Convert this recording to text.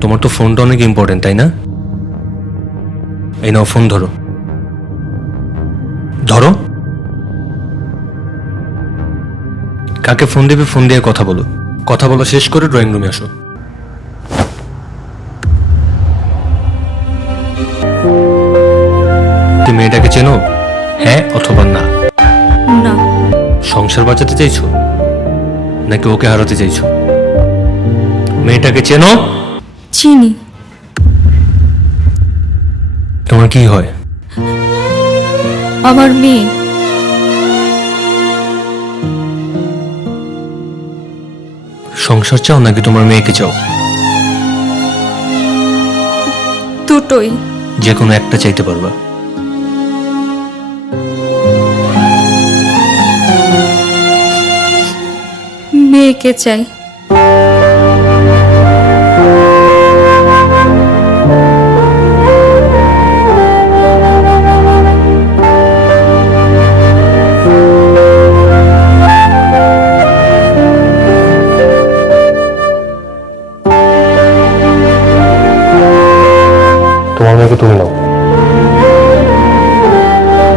তোমার তো ফোনটা অনেক ইম্পর্টেন্ট, তাই না? এই নাও ফোন ধরো। ধরো। কাকে ফোন দেবে ফোন দিয়ে কথা বলো। কথা বলা শেষ করে ড্রয়িং রুমে আসো। তুমি মেয়েটাকে চেনো? হ্যাঁ অথবা না? না। সংসার বাঁচাতে চাইছো নাকি ওকে হারাতে চাইছো? মেয়েটাকে চেনো? চিনি। তোমার কি হয়? আমার মেয়ে। সংসার চাও নাকি তোমার মেয়েকে চাও? দুটোই। যে কোনো একটা চাইতে পারবা। মেয়েকে চাই। তোমার মেয়েকে তুমি নাও।